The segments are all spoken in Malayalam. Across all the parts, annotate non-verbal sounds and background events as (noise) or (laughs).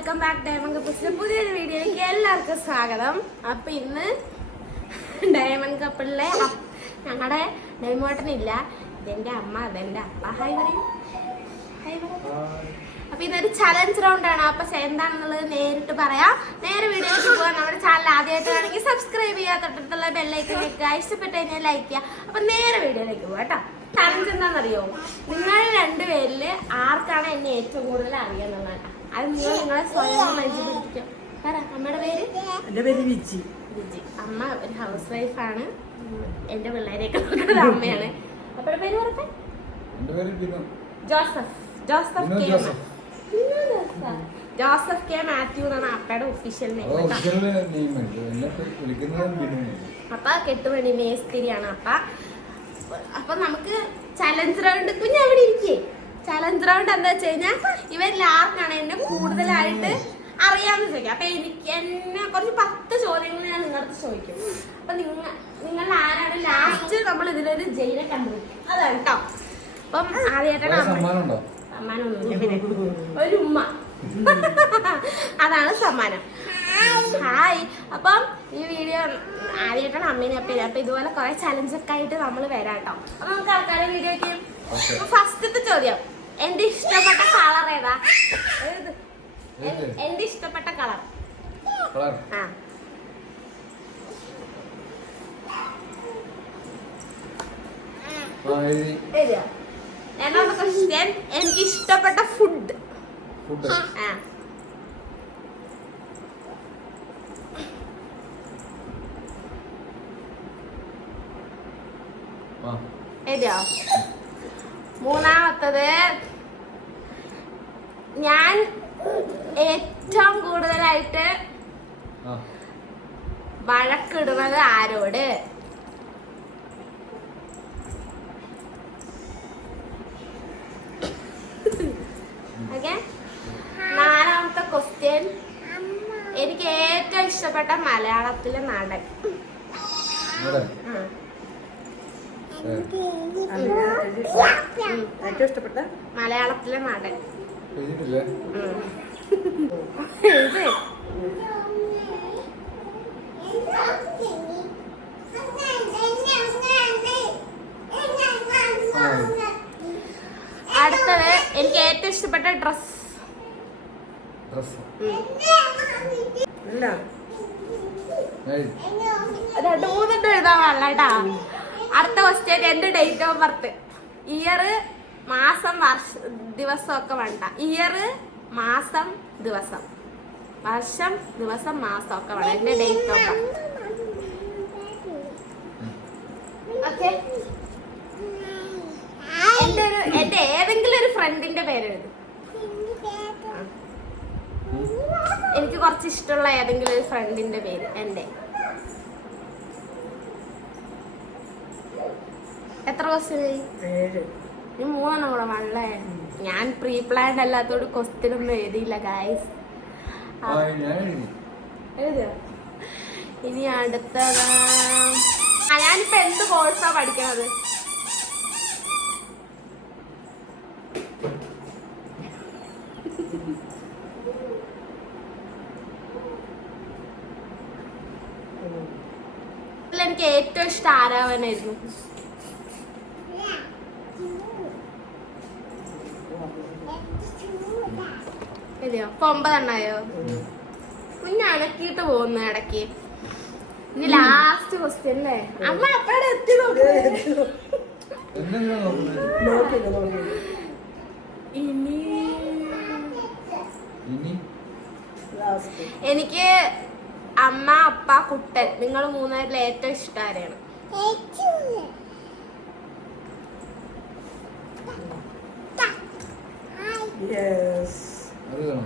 വെൽക്കം ബാക്ക് ഡയമണ്ട് കപ്പിൾസിന്റെ പുതിയൊരു വീഡിയോയിലേക്ക് എല്ലാവർക്കും സ്വാഗതം. അപ്പൊ ഇന്ന് ഡയമണ്ട് കപ്പിളിലെ ഞങ്ങളുടെ ഡൈമോട്ടനില്ല ഇതെന്റെ അമ്മ അതെന്റെ അപ്പ. ഹായ് പറയും ഹായ് അപ്പൊ ഇതൊരു ചലഞ്ച് റൗണ്ടാണ് അപ്പൊ എന്താണെന്നുള്ളത് നേരിട്ട് പറയാം. നേരെ വീഡിയോയിലേക്ക് പോകാൻ നമ്മുടെ ചാനൽ ആദ്യമായിട്ട് വേണമെങ്കിൽ സബ്സ്ക്രൈബ് ചെയ്യുക. തൊട്ടടുത്തുള്ള ബെല്ലൈക്കൻ വെക്കുക. ഇഷ്ടപ്പെട്ട് കഴിഞ്ഞാൽ ലൈക്ക് ചെയ്യുക. അപ്പൊ നേരെ വീഡിയോയിലേക്ക് പോകാം കേട്ടോ. ചലഞ്ച് എന്താണെന്നറിയോ? നിങ്ങൾ രണ്ടുപേരിൽ ആർക്കാണ് എന്നെ ഏറ്റവും കൂടുതൽ അറിയാന്നുള്ളത്? അത് നിങ്ങൾ നിങ്ങളെ സ്വയം പരിചയപ്പെടുത്തിക്കും. പറ അമ്മയുടെ പേര്? എന്റെ പേര് വിജി. വിജി. അമ്മ ഒരു ഹൗസ് വൈഫാണ് എന്റെ പിള്ളേരെയൊക്കെ നോക്കുന്നത് അമ്മയാണ്. അപ്പയുടെ പേര് പറഞ്ഞേ? Joseph. Joseph K Joseph. K Mathew എന്നാണ് അപ്പയുടെ ഒഫീഷ്യൽ നെയിം അപ്പ കെട്ടുപണി മേസ്തിരിയാണ്. അപ്പ അപ്പൊ നമുക്ക് ചലഞ്ച് റൗണ്ട് കുഞ്ഞ് അവിടെ ഇരിക്കേ. ചലഞ്ച് റൗണ്ട് എന്താ വെച്ച് കഴിഞ്ഞാൽ ഇവരിൽ ആർക്കാണ് എന്നെ കൂടുതലായിട്ട് അറിയാന്ന് ചോദിക്കാം. അപ്പൊ എനിക്ക് എന്നെ കുറച്ച് പത്ത് ചോദ്യങ്ങൾ ഞാൻ നിങ്ങളുടെ ചോദിക്കും. അപ്പൊ നിങ്ങൾ നിങ്ങൾ ആരാണ് ലാസ്റ്റ് നമ്മൾ ഇതിലൊരു ജയിലെ കണ്ടുപിടിക്കും അതാണ് കേട്ടോ അപ്പം ആദ്യമായിട്ടാണ് കുറെ സമ്മാനം ഉണ്ടോ സമ്മാനമൊന്നുമില്ല ഒരു ഉമ്മ. അതാണ് സമ്മാനം. ഹായ് അപ്പം ഈ വീഡിയോ ആദ്യമായിട്ടാണ് അമ്മേനെ അപ്പം അപ്പൊ ഇതുപോലെ കുറെ ചലഞ്ചൊക്കെ ആയിട്ട് നമ്മൾ വരാം കേട്ടോ അപ്പൊ നമുക്ക് ആൾക്കാരെ Okay. ഫസ്റ്റത്തെ ചോദ്യം. എന്റെ ഇഷ്ടപ്പെട്ട കളർ ഏതാ? എന്റെ ഇഷ്ടപ്പെട്ട കളർ കളർ ആ. രണ്ടാമത്തെ ക്വസ്റ്റ്യൻ എനിക്ക് ഇഷ്ടപ്പെട്ട ഫുഡ് ഫുഡ് ആ. ആ. എഴുതിയോ മൂന്നാമത്തത് ഞാൻ ഏറ്റവും കൂടുതലായിട്ട് വഴക്കിടുന്നത് ആരോട്? ഓക്കെ നാലാമത്തെ ക്വസ്റ്റ്യൻ എനിക്ക് ഏറ്റവും ഇഷ്ടപ്പെട്ട മലയാളത്തിലെ നാടൻ. ഏറ്റവും ഇഷ്ടപ്പെട്ട? മലയാളത്തിലെ നടൻ. അടുത്തത് എനിക്ക് ഏറ്റവും ഇഷ്ടപ്പെട്ട ഡ്രസ് രണ്ട് മൂന്നിട്ട് എഴുതാൻ പാടില്ല കേട്ടാ. അടുത്ത ക്വസ്റ്റ്യൻ എന്റെ ഡേറ്റ് ഓഫ് ബർത്ത് ഇയർ മാസം വർഷ ദിവസം ഒക്കെ വേണ്ട. ഇയർ മാസം ദിവസം. വർഷം ദിവസം മാസം ഒക്കെ വേണം. എന്റെ ഡേറ്റ് ഓഫ് ബർത്ത് ഓക്കെ എന്റെ ഒരു എന്റെ ഏതെങ്കിലും ഒരു ഫ്രണ്ടിന്റെ പേര് എഴുതും എനിക്ക് കുറച്ച് ഇഷ്ടമുള്ള ഏതെങ്കിലും ഒരു ഫ്രണ്ടിന്റെ പേര് എന്റെ. എത്ര ക്വസ്റ്റ്യൻ ഏഴ്. മൂന്നെണ്ണം കൂടെ വള്ളേ. ഞാൻ പ്രീ പ്ലാൻഡ് അല്ലാത്തോട് ക്വസ്റ്റ്യൻ ഒന്നും എഴുതിയില്ല ഗായ്സ് എഴുതിയോ? ഇനി അടുത്തതാ. ഞാനിപ്പോ എന്ത് കോഴ്സാ പഠിക്കണത്? എനിക്ക് ഏറ്റവും ഇഷ്ടം ആരാവനായിരുന്നു ഇപ്പൊ ഒമ്പതെണ്ണായോ? കുഞ്ഞ് അനക്കിയിട്ട് പോകുന്നു ഇടയ്ക്ക്. ഇനി ലാസ്റ്റ് ക്വസ്റ്റ്യൻ അല്ലേ? അമ്മ അപ്പഴേ എത്തി ഇനി ഇനി? ലാസ്റ്റ് എനിക്ക് അമ്മ അപ്പ കുട്ടൻ നിങ്ങൾ മൂന്നുപേരിൽ ഏറ്റവും ഇഷ്ടം ആരെയാണ്. വരുമോ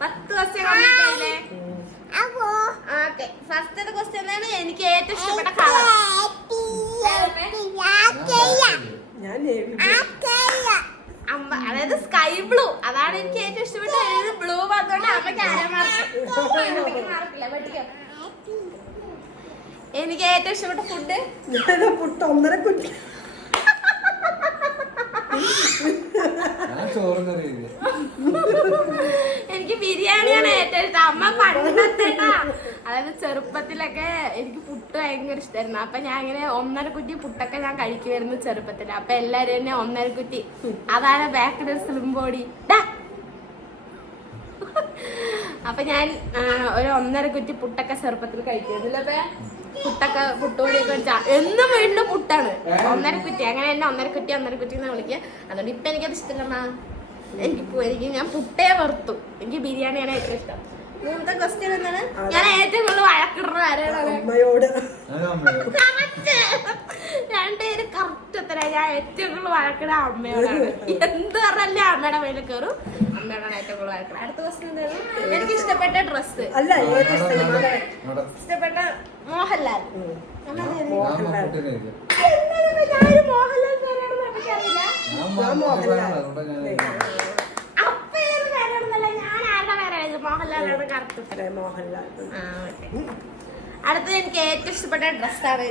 പത്ത് ക്വസ്റ്റ്യൻ ഫസ്റ്റത്തെ ക്വസ്റ്റ്യൻ ആണ് എനിക്ക് ഏറ്റവും ഇഷ്ടപ്പെട്ട കളർ അതായത് സ്കൈ ബ്ലൂ. അതാണ് എനിക്ക് ഏറ്റവും ഇഷ്ടപ്പെട്ട ബ്ലൂ പറഞ്ഞോണ്ട് അമ്മയ്ക്ക് അര മാർക്ക്? മാർക്കില്ല പഠിക്കാം എനിക്ക് ഏറ്റവും ഇഷ്ടപ്പെട്ട ഫുഡ് ഞാൻ പുട്ട് ഒന്നര കുട്ടി. എനിക്ക് ബിരിയാണിയാണ് ഏറ്റവും ഇഷ്ടം. അമ്മ പണ്ടത്തേട്ടാ. അതായത് ചെറുപ്പത്തിലൊക്കെ എനിക്ക് പുട്ട് ഭയങ്കര ഇഷ്ടമായിരുന്നു അപ്പൊ ഞാൻ ഇങ്ങനെ ഒന്നര കുറ്റി പുട്ടൊക്കെ ഞാൻ കഴിക്കുമായിരുന്നു ചെറുപ്പത്തിൽ അപ്പൊ എല്ലാരും തന്നെ ഒന്നര കുറ്റി. അതാണ് ബാക്കിൽ സ്ലിം ബോഡി അപ്പൊ ഞാൻ ഒരു ഒന്നര കുറ്റി പുട്ടൊക്കെ ചെറുപ്പത്തിൽ കഴിക്കുന്നില്ലേ പുട്ടൊക്കെ പുട്ടുപൊടിയൊക്കെ കഴിച്ചാ എന്നും വീണ്ടും പുട്ടാണ്. ഒന്നര കുറ്റി. അങ്ങനെ എന്നെ ഒന്നര കുറ്റി ഒന്നര കുറ്റി എന്ന് വിളിക്കുക. അതുകൊണ്ട് ഇപ്പൊ എനിക്കത് ഇഷ്ടമല്ല എനിക്ക് പു- എനിക്ക് ഞാൻ പുട്ടേ വറുത്തു. എനിക്ക് ബിരിയാണിയാണ് ഏറ്റവും ഇഷ്ടം. മൂന്നത്തെ ക്വസ്റ്റ്യൻ എന്താണ്? ഞാൻ ഏറ്റവും കൂടുതൽ വഴക്കിടുന്ന ആരാണ്? രണ്ടുപേര് കറക്റ്റ് ഉത്തര. ഞാൻ ഏറ്റവും കൂടുതൽ വഴക്കിട അമ്മയോടാണ്. എന്ത് പറഞ്ഞല്ലേ അമ്മയുടെ മേലെ കയറും. അമ്മയോടാണ് ഏറ്റവും കൂടുതൽ വഴക്കിട അടുത്ത ക്വസ്റ്റ്യൻ എന്തായിരുന്നു എനിക്ക് ഇഷ്ടപ്പെട്ട ഡ്രസ്സ് അല്ല നട, നട. ഇഷ്ടപ്പെട്ട മോഹൻലാൽ മോഹൻലാൽ. ഞാനൊരു മോഹൻലാൽ ഫാനാണെന്ന് എനിക്കറിയില്ല ഞാൻ മോഹൻലാൽ അതുകൊണ്ടാ ഞാൻ ഫാനാണെന്നല്ല ഞാൻ ആരുടെ പേരാണ് മോഹൻലാലാണ് കറക്റ്റ് ഉത്തരം മോഹൻലാൽ ആ. അടുത്തത് എനിക്ക് ഏറ്റവും ഇഷ്ടപ്പെട്ട ഡ്രസ്സാണ്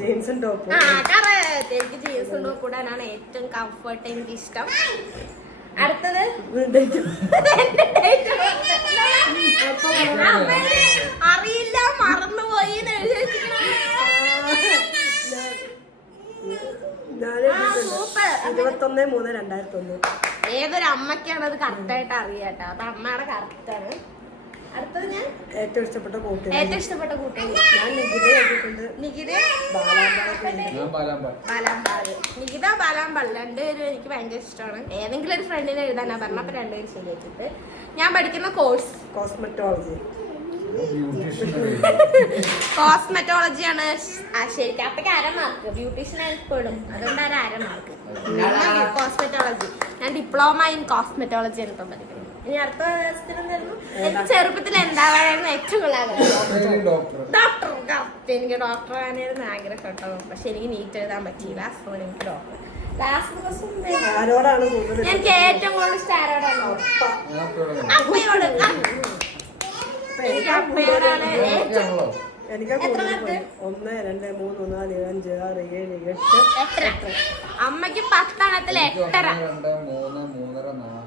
ജീൻസും ടോപ്പ് ആ correct. എനിക്ക് ജീൻസ് കൂടാനാണ് ഏറ്റവും കംഫർട്ട് എനിക്ക് ഇഷ്ടം അടുത്തത്. അറിയില്ല മറന്നുപോയി. ഇരുപത്തൊന്ന് മൂന്ന് രണ്ടായിരത്തി ഒന്ന് ഏതൊരു അമ്മയ്ക്കാണ് അത് കറക്റ്റായിട്ട് അറിയാട്ടോ അത് അമ്മയുടെ കറക്റ്റ് ആണ് അടുത്തത് ഞാൻ? ഏറ്റവും ഇഷ്ടപ്പെട്ട കൂട്ടുകാരി. ഏറ്റവും ഇഷ്ടപ്പെട്ട കൂട്ടുകാരി. ഞാൻ നികിത എഴുതിയിട്ടുണ്ട് നികിത. ബാലാമ്പാട് നികിത ബാലാമ്പാട് രണ്ടുപേരും എനിക്ക് ഭയങ്കര ഇഷ്ടമാണ്. ഏതെങ്കിലും ഒരു ഫ്രണ്ടിനെ എഴുതാനാ പറഞ്ഞ. അപ്പൊ രണ്ടുപേരും ശരിയാക്കിട്ട് ഞാൻ പഠിക്കുന്ന കോഴ്സ് കോസ്മെറ്റോളജി. കോസ്മെറ്റോളജി ആണ്. ആ ശരിക്കും അപ്പൊക്ക് അരമാർക്ക് ബ്യൂട്ടീഷ്യൻ പെടും. അതുകൊണ്ട് ഒരു അര മാർക്ക് കോസ്മെറ്റോളജി ഞാൻ ഡിപ്ലോമ ഇൻ കോസ്മെറ്റോളജി ആണ് ഇപ്പം പഠിക്കുന്നത്. ഇനി അടുത്ത ചെറുപ്പത്തിൽ എന്താവാനായിരുന്നു ഏറ്റവും കൂടുതൽ ആഗ്രഹം? പേര് ഡോക്ടർ. എനിക്ക് ഡോക്ടർ ആകാനായിരുന്നു ആഗ്രഹം കേട്ടോ. പക്ഷെ എനിക്ക് നീറ്റ് എഴുതാൻ പറ്റിയില്ല. അതുകൊണ്ട് എനിക്ക് ഡോക്ടർ. എനിക്ക് ഏറ്റവും കൂടുതൽ ഇഷ്ടം ആരോടാണോ. അപ്പയോട്. എനിക്ക് ഏറ്റവും പേർക്ക്? ഒന്ന് രണ്ട് മൂന്ന് നാല് അഞ്ച് ആറ് ഏഴ് എട്ട്. അമ്മയ്ക്ക് പത്തെണ്ണത്തിൽ എട്ടര. രണ്ട്, മൂന്ന്, മൂന്നര. ദാ,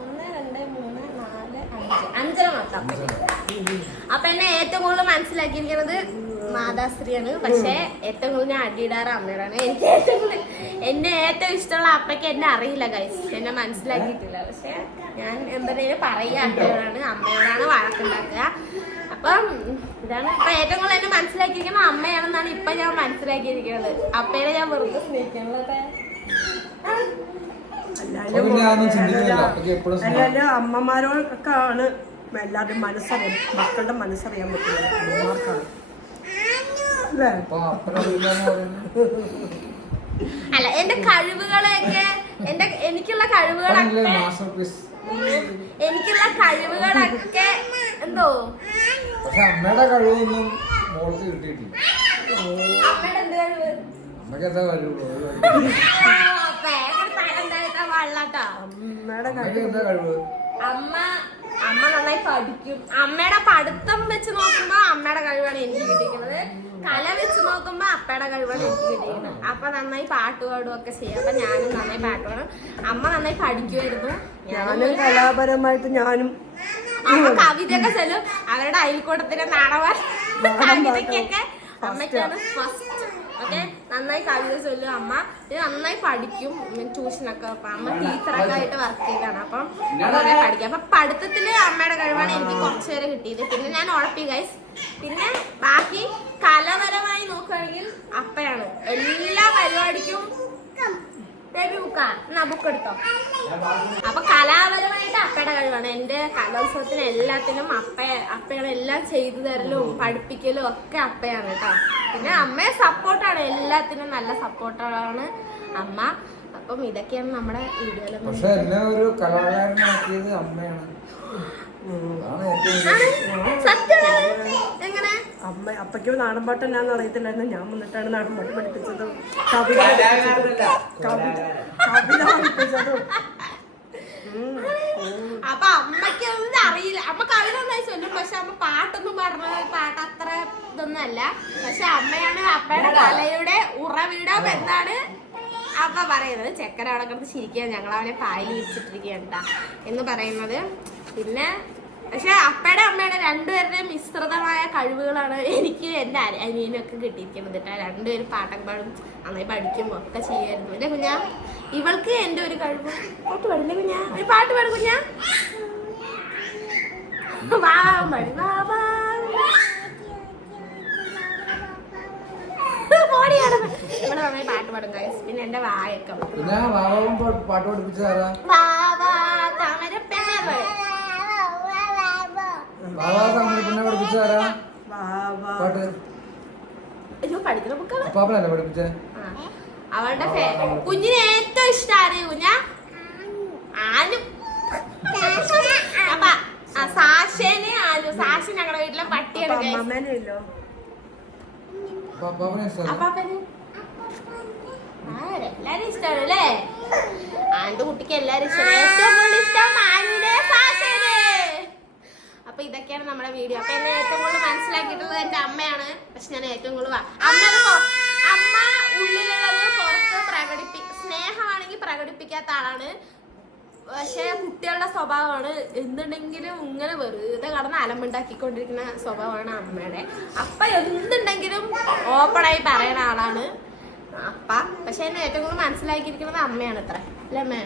ഒന്ന് രണ്ട് മൂന്ന് നാല് അഞ്ച്. അഞ്ചര അപ്പൊ എന്നെ ഏറ്റവും കൂടുതൽ മനസ്സിലാക്കിയിരിക്കുന്നത് മാതാശ്രീയാണ്. പക്ഷെ ഏറ്റവും കൂടുതൽ ഞാൻ അടിയിടാറ് അമ്മയോടാണ്. എനിക്ക് ഏറ്റവും കൂടുതൽ എന്നെ ഏറ്റവും ഇഷ്ടമുള്ള അപ്പയ്ക്ക് എന്നെ അറിയില്ല കൈസ് എന്നെ മനസ്സിലാക്കിയിട്ടില്ല. പക്ഷെ ഞാൻ എന്താ പറയുക അമ്മയോടാണ്. അമ്മയോടാണ് വഴക്കുണ്ടാക്കുക. അപ്പം ഇതാണ്. ഇപ്പൊ ഏറ്റവും കൂടുതൽ എന്നെ മനസ്സിലാക്കിയിരിക്കുന്നത് അമ്മയാണെന്നാണ് ഇപ്പൊ ഞാൻ മനസ്സിലാക്കിയിരിക്കുന്നത്. അപ്പയുടെ ഞാൻ വെറുതെ സ്നേഹിക്കുന്നത്. അല്ലാണ്ട് അമ്മമാരോടൊക്കെ ആണ് എല്ലാവരുടെയും മനസ്സറിയാം മക്കളുടെ മനസ്സറിയാൻ പറ്റുന്നത്. അമ്മമാർക്കാണ്. അല്ലേ? എന്റെ കഴിവുകളെയൊക്കെ എന്റെ എനിക്കുള്ള കഴിവുകളൊക്കെ എനിക്കുള്ള കഴിവുകളൊക്കെ എന്തോ? പക്ഷെ അമ്മയുടെ കഴിവൊന്നും മോൾക്ക് കിട്ടിയിട്ടില്ല. അമ്മയുടെ എന്ത് കഴിവ്? അമ്മയ്ക്ക് എന്താ കഴിവുള്ളൂ (laughs) ഒരു കഴിവും. ആ, ഭയങ്കര അമ്മ അമ്മ നന്നായി പഠിക്കും. അമ്മയുടെ പഠിത്തം വെച്ച് നോക്കുമ്പോ അമ്മയുടെ കഴിവാണ് എനിക്ക് കിട്ടിയിരിക്കുന്നത്. കല വെച്ച് നോക്കുമ്പോ അപ്പയുടെ കഴിവാണ് എനിക്ക് കിട്ടിയിരിക്കുന്നത്. അപ്പൊ നന്നായി പാട്ട് പാടും ഒക്കെ ചെയ്യും. അപ്പൊ ഞാനും നന്നായി പാട്ട് പാടും. അമ്മ നന്നായി പഠിക്കുമായിരുന്നു ഞാനും കലാപരമായിട്ട് ഞാനും അമ്മ കവിതയൊക്കെ ചെല്ലും. അവരുടെ അയൽക്കൂട്ടത്തിലെ നാടക കവിതയ്ക്കൊക്കെ അമ്മയ്ക്കാണ് ഫസ്റ്റ് ഓക്കെ നന്നായി കവിത ചൊല്ലും അമ്മ. ഇത് നന്നായി പഠിക്കും. ട്യൂഷനൊക്കെ അപ്പൊ അമ്മ ടീച്ചറൊക്കെ ആയിട്ട് വർക്ക് ചെയ്താണ്. അപ്പം നന്നായി പഠിക്കും. അപ്പൊ പഠിത്തത്തിൽ അമ്മയുടെ കഴിവാണ് എനിക്ക് കുറച്ചു പേരെ കിട്ടിയത്. പിന്നെ ഞാൻ ഉഴപ്പി ഗൈസ് പിന്നെ ബാക്കി കലപരമായി നോക്കുകയാണെങ്കിൽ അപ്പയാണ്. എല്ലാ പരിപാടിക്കും അപ്പൊ കലാപരമായിട്ട് അപ്പയുടെ കഴിവാണ്. എന്റെ കലോത്സവത്തിന് എല്ലാത്തിനും അപ്പ അപ്പയാണ് എല്ലാം ചെയ്തു തരലും പഠിപ്പിക്കലും ഒക്കെ അപ്പയാണ് കേട്ടോ. പിന്നെ അമ്മയെ സപ്പോർട്ടാണ് എല്ലാത്തിനും നല്ല സപ്പോർട്ടാണ് അമ്മ. അപ്പം ഇതൊക്കെയാണ് നമ്മുടെ വീഡിയോയിൽ പക്ഷെ എന്നെ ഒരു കലാകാരനാക്കിയത് അമ്മയാണ്. അതാണ് സത്യം എങ്ങനെ? അമ്മ അപ്പയ്ക്ക് നാടൻപാട്ടല്ലാന്ന് പാട്ട് അറിയത്തില്ലായിരുന്നു. ഞാൻ വന്നിട്ടാണ് നാടൻപാട്ട് പഠിപ്പിച്ചത്. കവിത കവിത കവിത പഠിപ്പിച്ചതും. അപ്പൊ ഒന്നും അറിയില്ല. അമ്മ കവിത നന്നായി ചൊല്ലും പക്ഷെ അമ്മ പാട്ടൊന്നും പറഞ്ഞ പാട്ട് അത്ര ഇതൊന്നും അല്ല. പക്ഷെ അമ്മയാണ് അപ്പയുടെ കലയുടെ ഉറവിടം എന്നാണ് അപ്പ പറയുന്നത്. ചെക്കൻ അവിടെ കിടന്ന് ചിരിക്കുക ഞങ്ങൾ അവനെ പായൽ വിരിച്ചിട്ടിരിക്കുകയാണ് ട്ടാ. എന്ന് പറയുന്നത്. പിന്നെ പക്ഷെ അപ്പയുടെ അമ്മയുടെ രണ്ടുപേരുടെയും മിശ്രിതമായ കഴിവുകളാണ് എനിക്ക് എന്റെ അനി- അനിയനൊക്കെ കിട്ടിയിരിക്കുന്നത് കേട്ടോ. രണ്ടുപേരും പാട്ടം പാടും നന്നായി പഠിക്കും ഒക്കെ ചെയ്യായിരുന്നു അല്ലേ കുഞ്ഞാ ഇവൾക്ക് എന്റെ ഒരു കഴിവ്. പാട്ട് പാടില്ലേ കുഞ്ഞാ? ഒരു പാട്ട് പാടും കുഞ്ഞാ. വാ മടി വാ വാ പോടിയാണ്. ഇവിടെ നന്നായി പാട്ട് പാടും ഗൈസ് പിന്നെ എന്റെ വായൊക്കെ. പാട്ട് പഠിപ്പിച്ചതാരാ വാ പിന്നെ. പാട്ട്. അപ്പാപ്പനല്ലേ പഠിപ്പിച്ചേ? അവളുടെ കുഞ്ഞിന് ഏറ്റവും ഇഷ്ടമാണ് കുഞ്ഞ? ആനു. സാഷ ഞങ്ങളുടെ വീട്ടിലെ പട്ടിയാണ് എല്ലാരും ഇഷ്ടമാണ് അല്ലേ? ആന്റെ കുട്ടിക്ക് എല്ലാരും ഇഷ്ടമാണ് ഏറ്റവും കൂടുതൽ ഇഷ്ടം ആനുവിനെ സാഷേനെ അപ്പൊ ഇതൊക്കെയാണ് നമ്മുടെ വീഡിയോ അപ്പൊ എന്നെ ഏറ്റവും കൂടുതൽ മനസ്സിലാക്കിയിട്ടുള്ളത് എന്റെ അമ്മയാണ്. പക്ഷെ ഞാൻ ഏറ്റവും കൂടുതൽ അമ്മ അമ്മ ഉള്ളിലുള്ളത് പുറത്ത് പ്രകടിപ്പി സ്നേഹമാണെങ്കിൽ പ്രകടിപ്പിക്കാത്ത ആളാണ്. പക്ഷെ കുട്ടികളുടെ സ്വഭാവമാണ്. എന്തുണ്ടെങ്കിലും ഇങ്ങനെ വെറുതെ കടന്ന് അലമ്പുണ്ടാക്കിക്കൊണ്ടിരിക്കുന്ന സ്വഭാവമാണ് അമ്മയുടെ. അപ്പ എന്തുണ്ടെങ്കിലും ഓപ്പണായി പറയുന്ന ആളാണ്. അപ്പ പക്ഷെ എന്നെ ഏറ്റവും കൂടുതൽ മനസ്സിലാക്കിയിരിക്കുന്നത് അമ്മയാണ് അത്ര അല്ലേ അമ്മേ?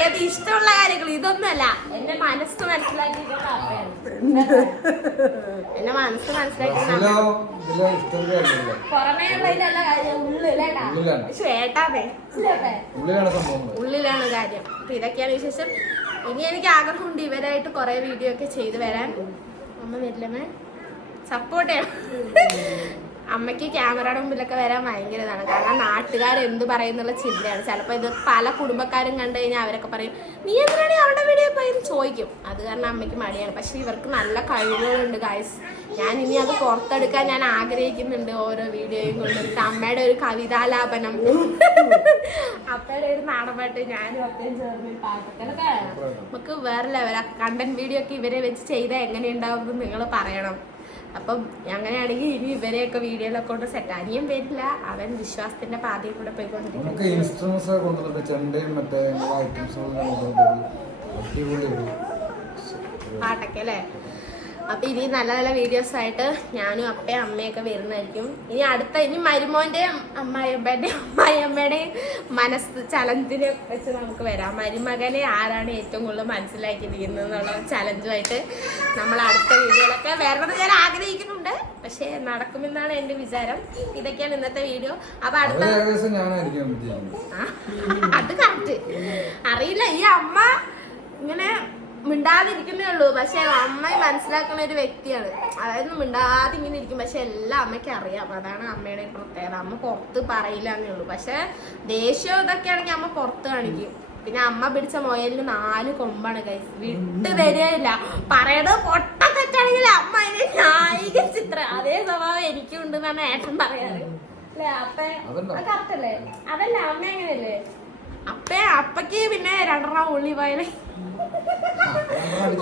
ഏത് ഇഷ്ടമുള്ള കാര്യങ്ങൾ? ഇതൊന്നുമല്ല. എന്റെ മനസ്സ് മനസ്സിലാക്കി എന്റെ മനസ്സ് മനസ്സിലാക്കി പുറമേ ഉള്ളതിലല്ല കാര്യം ഉള്ളിലേട്ടാ. പക്ഷെ ഉള്ളിലാണ്. കാര്യം. അപ്പൊ ഇതൊക്കെയാണ് വിശേഷം. ഇനി എനിക്ക് ആഗ്രഹമുണ്ട് ഇവരായിട്ട് കുറെ വീഡിയോ ഒക്കെ ചെയ്തു വരാൻ. അമ്മ വരില്ലമ്മേ സപ്പോർട്ട് ചെയ്യണം. അമ്മയ്ക്ക് ക്യാമറയുടെ മുമ്പിലൊക്കെ വരാൻ ഭയങ്കര ഇതാണ്. കാരണം നാട്ടുകാർ എന്ത് പറയുന്നുള്ള ചിന്തയാണ്. ചിലപ്പോൾ ഇത് പല കുടുംബക്കാരും കണ്ടു കഴിഞ്ഞാൽ അവരൊക്കെ പറയും നീ എന്തിനാണ് അവരുടെ വീഡിയോ പോയി ചോദിക്കും. അത് കാരണം അമ്മയ്ക്ക് മടിയാണ്. പക്ഷെ ഇവർക്ക് നല്ല കഴിവുകളുണ്ട് ഗായ്സ് ഞാൻ ഇനി അത് പുറത്തെടുക്കാൻ ഞാൻ ആഗ്രഹിക്കുന്നുണ്ട് ഓരോ വീഡിയോയും കൊണ്ട്. അമ്മയുടെ ഒരു കവിതാലാപനം. അപ്പയുടെ ഒരു നാടൻപാട്ട് ഞാനും അപ്പയും ചേർന്ന് പാട്ടൊക്കെ നമുക്ക് വേറെ ലെവലാ കണ്ടന്റ് വീഡിയോ ഒക്കെ ഇവരെ വെച്ച് ചെയ്താൽ എങ്ങനെയുണ്ടാവുമെന്ന് നിങ്ങൾ പറയണം. അപ്പം അങ്ങനെയാണെങ്കിൽ ഇനി ഇവരെയൊക്കെ വീഡിയോയിലൊക്കെ കൊണ്ട് സെറ്റ് അനിയും വരില്ല. അവൻ വിശ്വാസത്തിന്റെ പാതയിൽ കൂടെ പോയിക്കൊണ്ടിരിക്കും പാട്ടൊക്കെ അല്ലേ? അപ്പൊ ഇനി നല്ല നല്ല വീഡിയോസ് ആയിട്ട് ഞാനും അപ്പയും അമ്മയൊക്കെ വരുന്നതായിരിക്കും. ഇനി അടുത്ത ഇനി മരുമോന്റെയും അമ്മായിയമ്മേന്റെയും അമ്മായിയമ്മയുടെയും മനസ്സ് ചലഞ്ചിനെ വെച്ച് നമുക്ക് വരാം. മരുമകനെ ആരാണ് ഏറ്റവും കൂടുതൽ മനസ്സിലാക്കിയിരിക്കുന്നത് എന്നുള്ള ചലഞ്ചുമായിട്ട് നമ്മൾ അടുത്ത വീഡിയോയിലൊക്കെ വരണമെന്ന് ഞാൻ ആഗ്രഹിക്കുന്നുണ്ട്. പക്ഷെ നടക്കുമെന്നാണ് എന്റെ വിചാരം. ഇതൊക്കെയാണ് ഇന്നത്തെ വീഡിയോ അപ്പൊ അടുത്ത അത് കറക്റ്റ് അറിയില്ല. ഈ അമ്മ ഇങ്ങനെ മിണ്ടാതിരിക്കുന്നേ ഉള്ളൂ. പക്ഷെ അമ്മ മനസ്സിലാക്കുന്ന ഒരു വ്യക്തിയാണ്. അതായത് മിണ്ടാതെ ഇങ്ങനെ ഇരിക്കും. പക്ഷെ എല്ലാം അമ്മയ്ക്ക് അറിയാം. അതാണ് അമ്മയുടെ ഒരു പ്രത്യേകത. അമ്മ പുറത്ത് പറയില്ല എന്നേ ഉള്ളൂ. പക്ഷെ ദേഷ്യം ഇതൊക്കെ ആണെങ്കിൽ അമ്മ പുറത്ത് കാണിക്കും. പിന്നെ അമ്മ പിടിച്ച മൊയലിന് നാല് കൊമ്പാണ് കൈസ് വിട്ട് തരികയില്ല. പറയണത് പൊട്ട തെറ്റാണെങ്കിൽ അമ്മ നായിക ചിത്രം അതേ സ്വഭാവം എനിക്കും ഉണ്ടെന്നാണ് ഏട്ടൻ പറയാറ്. അല്ലേ? അപ്പൊ അതുണ്ടോ? കറക്റ്റ് അല്ലേ? അതല്ല അമ്മ അപ്പ അപ്പക്ക് പിന്നെ രണ്ടെണ്ണം ഉള്ളിവായല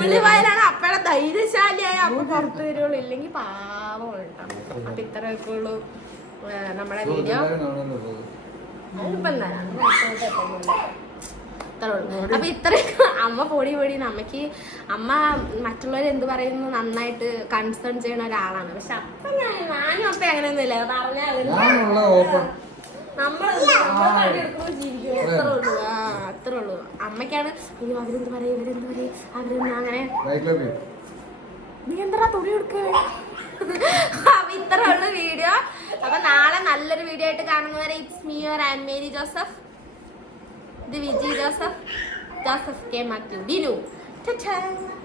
ഉള്ളിവായലാണ്. അപ്പയുടെ ധൈര്യശാലിയായ അപ്പ പുറത്തു വരുള്ളൂ. ഇല്ലെങ്കിൽ പാവം അപ്പൊ ഇത്രയൊക്കെ ഉള്ളൂ നമ്മുടെ വീഡിയോ. അപ്പൊ ഇത്രയൊക്കെ അമ്മ പൊടി പൊടി അമ്മയ്ക്ക് അമ്മ മറ്റുള്ളവർ എന്ത് പറയുന്നു നന്നായിട്ട് കൺസേൺ ചെയ്യുന്ന ഒരാളാണ്. പക്ഷെ അപ്പൊ ഞാൻ ഞാനും അപ്പൊ അങ്ങനെയൊന്നുമില്ല. പറഞ്ഞാൽ അത്രേ ഉള്ളൂ. ആ, അത്രേ ഉള്ളൂ. അമ്മയ്ക്കാണ് അയ്യോ അവരെന്ത് പറയും ഇവരെന്ത് പറയും അവരെന്ത് അങ്ങനെ. നീ എന്താ തുണി എടുക്കേ അപ്പൊ ഇത്ര ഉള്ളു വീഡിയോ. അപ്പൊ നാളെ നല്ലൊരു വീഡിയോ ആയിട്ട് കാണുന്നവരെ it's me your Ann Mary Joseph ഇത് Viji Joseph. Joseph K Mathew. Dinu Ta-ta.